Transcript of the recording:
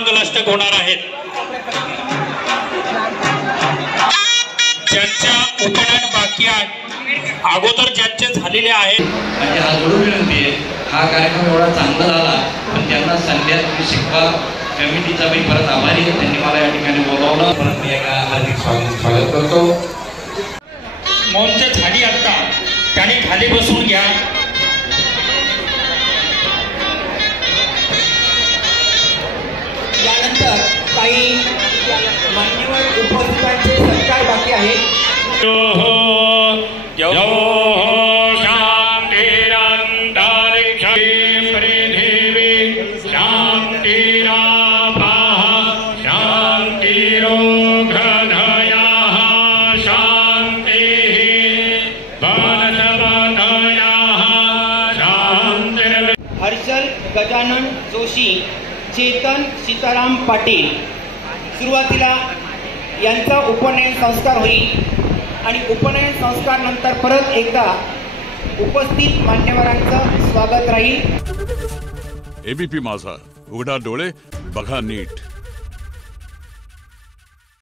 अंगलाष्टक होणार आहेत। ज्यांच्या उपनयन बाकी आहे अगोदर ज्यांचे झालेले आहेत म्हणजे हा जोडून विनंती आहे, हा कार्यक्रम एवढा चांगला झाला पण त्यांना संध्या शिकवा कमिटीचा मी परत आभारी आहे, त्यांनी मला या ठिकाणी बोलावलं, परत मी एका हार्दिक स्वागत करतो। मौनचं झाली आता, त्यांनी खाली बसून घ्या। यानंतर काही मान्यवर उपस्थितांचे सत्कार बाकी आहे। हर्षल गजानन जोशी, चेतन सीताराम पाटील, सुरुवातीला यांचा उपनयन संस्कार होईल आणि उपनयन संस्कार नंतर परत एकदा उपस्थित मान्यवरांचं स्वागत राहील। एबीपी माझा, उघडा डोळे बघा नीट।